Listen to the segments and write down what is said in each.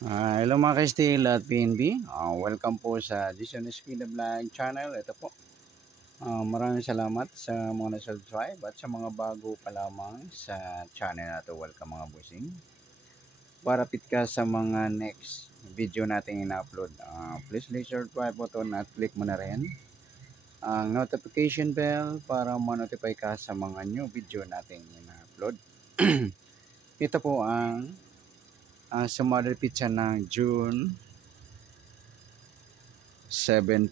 Hello mga ka-Steel at PNB. Welcome po sa Jason Esquila Vlog channel. Ito po. Maraming salamat sa mga na-subscribe at sa mga bago pa lamang sa channel na ito. Welcome mga busing. Para fit ka sa mga next video natin ina-upload. Please like, subscribe button at click mo na rin ang notification bell para ma-notify ka sa mga new video natin ina-upload. Ito po ang sumalapit siya ng June 17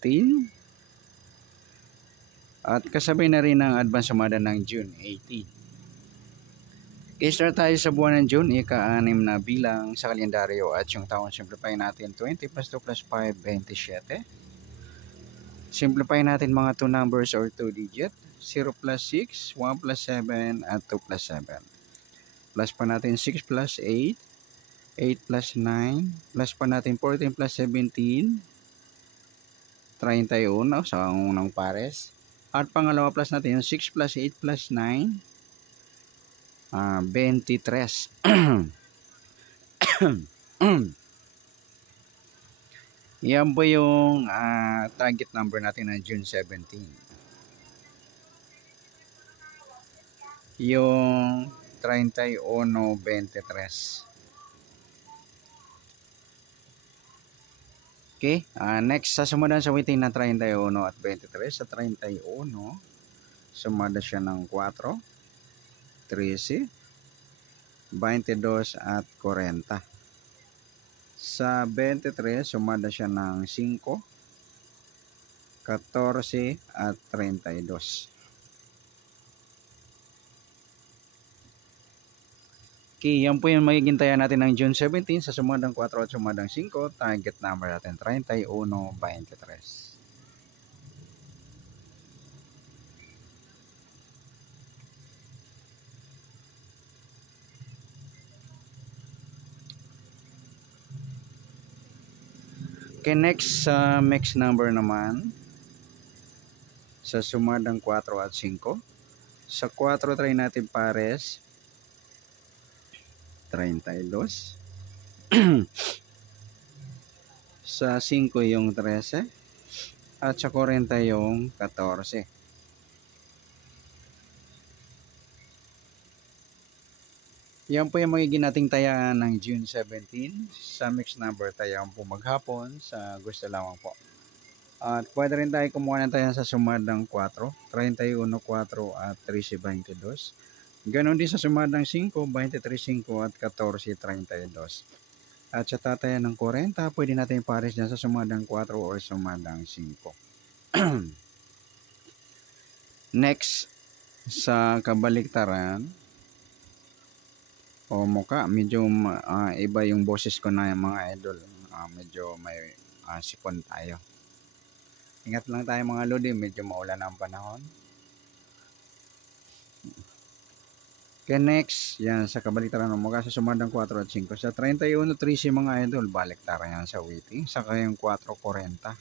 at kasabay na rin ang advance sumada ng June 18. I-start tayo sa buwan ng June, ika-6 na bilang sa kalendaryo at yung taon simplify natin 20 plus 2 plus 5, 27. Simplify natin mga 2 numbers or 2 digit, 0 plus 6, 1 plus 7 at 2 plus 7. Plus pa natin 6 plus 8, 8 plus 9, plus pa natin 14 plus 17, 31 sa unang pares. At pangalawa plus natin yung 6 plus 8 plus 9, 23. Yan po yung target number natin na June 17. Yung 31-23. Okay, next sa sumadan sa waiting na 31 at 23. Sa 31, sumada siya ng 4, 13, 22 at 40. Sa 23, sumada siya ng 5, 14 at 32. Okay, yan po yung magiging taya natin ng June 17 sa sumadang 4 at sumadang 5. Target number natin 31-23. Okay, next sa mix number naman sa sumadang 4 at 5. Sa 4 try natin pares 32. Sa 5 yung 13 at sa 40 yung 14. Yan po yung magiging nating tayaan ng June 17. Sa mix number tayaan po maghapon sa gusto lamang po. At pwede rin tayo kumuha ng tayaan sa sumadang 4, 31, 4 at 13, 22. Ganon din sa sumadang 5, 23, 5 at 14, 32. At sa tatayan ng 40, pwede natin pares dyan sa sumadang 4 or sumadang 5. Next, sa kabaliktaran o muka, medyo iba yung boses ko na mga idol. Medyo may sipon tayo. Ingat lang tayo mga lodi, medyo maulan ang panahon. Okay, next, yan sa kabaliktaran ng muka sa sumadang 4 at 5. Sa 31, 13 mga idol, baliktaran yan sa waiting. Saka yung 4.40.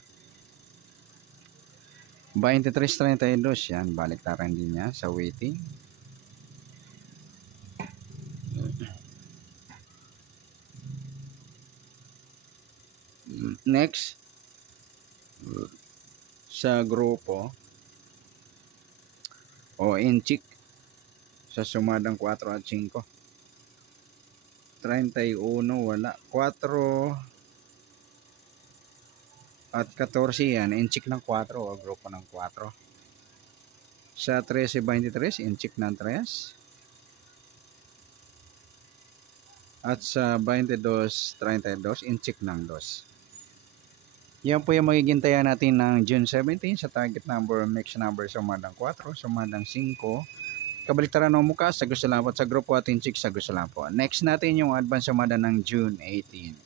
23-32 yan, baliktaran din niya sa waiting. Next, sa grupo o inchik sa sumadang 4 at 5. 31 wala, 4 at 14 yan, inchik ng 4 o grupo ng 4. Sa 13-23, inchik ng 3. At sa 22-32, inchik ng 2. Yan po yung magiging taya natin ng June 17 sa target number, mix number sumadang 4, sumadang 5. Kabaliktaran ng muka sa gusto lang po sa grupo at inchik sa gusto lang po. Next natin yung advance sumada ng June 18.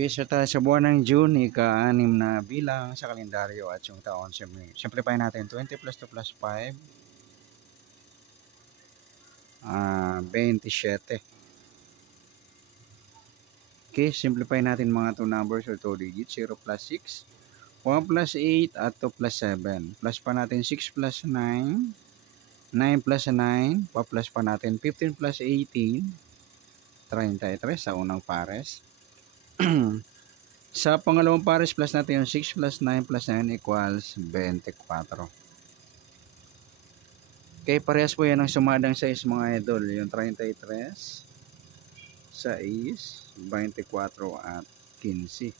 Kaysa tayo sa buwan ng June, ika-6 na bilang sa kalendaryo at yung taon. Simplify natin 20 plus 2 plus 5. 27. Okay, simplify natin mga 2 numbers or 2 digits. 0 plus 6, 1 plus 8 at 2 plus 7. Plus pa natin 6 plus 9, 9 plus 9, pa-plus pa natin 15 plus 18, 33 sa unang pares. Sa pangalawang pares, plus natin yung 6 plus 9 plus 9 equals 24. Okay, parehas po yan ang sumadang size mga idol. Yung 33, 6, 24 at 15.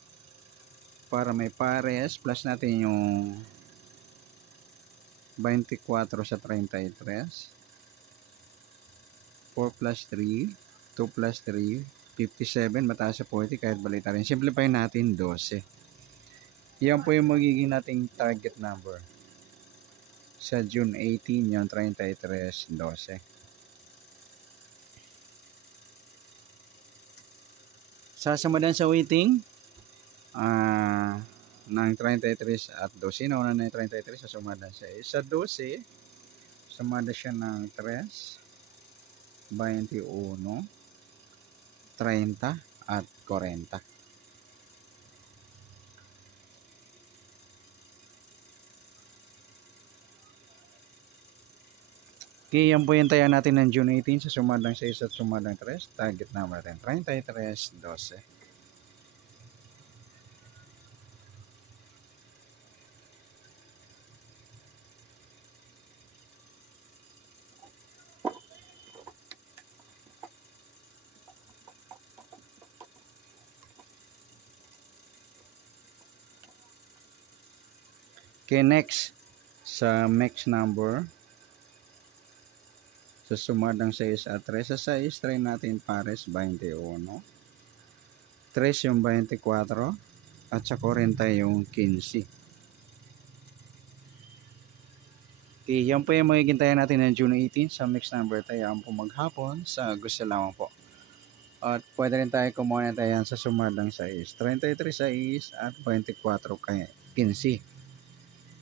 Para may pares, plus natin yung 24 sa 33. 4 plus 3, 2 plus 3, 57, mataas sa 40 kahit balita rin. Simplify natin 12. Yan po yung magiging nating target number. Sa June 18, yung 33, 12. Sasamadan sa waiting ng 33 at 12. Nauna na yung 33, sasamadan siya. Sa 12, sumada siya ng 3, 21, 30 at 40. Okay, yan po yung taya natin ng June 18 sa sumadang 6 at sumadang 3. Target number natin 33, 12. Okay, next sa next number sa sumadang 6 at 3. Sa 6, try natin pares 21. 3 yung 24 at sa 40 yung 15. Okay, yan po yung magiging tayo natin ng June 18 sa mixed number. Tayaan po maghapon sa gusto lamang po. At pwede rin tayo kumuha na tayo sa sumadang 6. 33 6 at 24 15.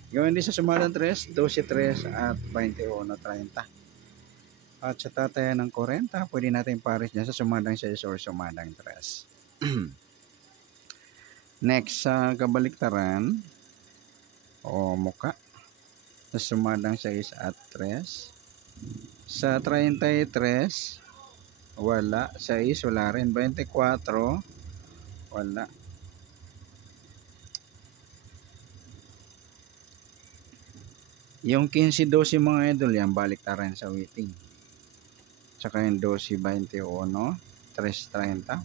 Gawin din sa sumadang 3, 12 3 at 21 30. At sa tatayan ng 40, pwede natin pares niya sa sumadang 6 or sumadang 3. Next, sa kabaliktaran o muka, sa sumadang 6 at 3. Sa 33, wala. 6, wala rin. 24, wala. Yung 15-12 mga idol, yan baliktaran sa waiting. Tsaka yung 12-21, 3-30.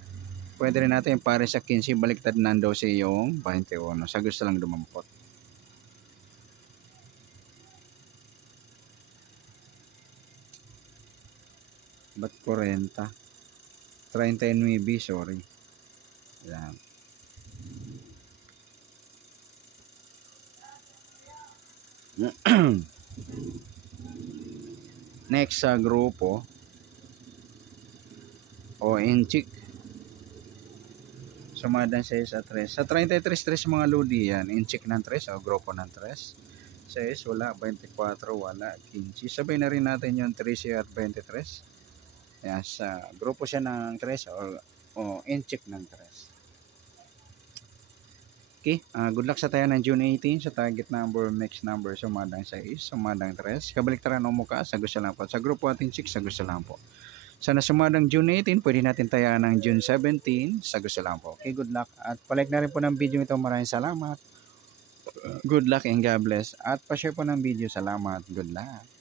Pwede rin natin pare sa 15 baliktad ng 12 yung 21. Sa gusto lang dumampot. Ba't 40? 39, sorry. Yan. Next sa grupo o inchik, sumadan 6 at 3. Sa 33 3 mga lodi yan, inchik ng 3 o grupo ng 3. 6 wala, 24 wala, 15. Sabay na rin natin yung 13 at 23. Yan, sa grupo siya ng 3 o inchik ng 3. Okay, good luck sa tayo ng June 18 sa target number, next number, sumadang 6, sumadang 3. Kabaliktaran o mukha, sa gusto lang po. Sa grupo ating 6, sa gusto lang po. Sa nasumadang June 18, pwede natin tayaan ng June 17, sa gusto lang po. Okay, good luck. At palike na rin po ng video ito. Maraming salamat. Good luck and God bless. At pa-share po ng video. Salamat. Good luck.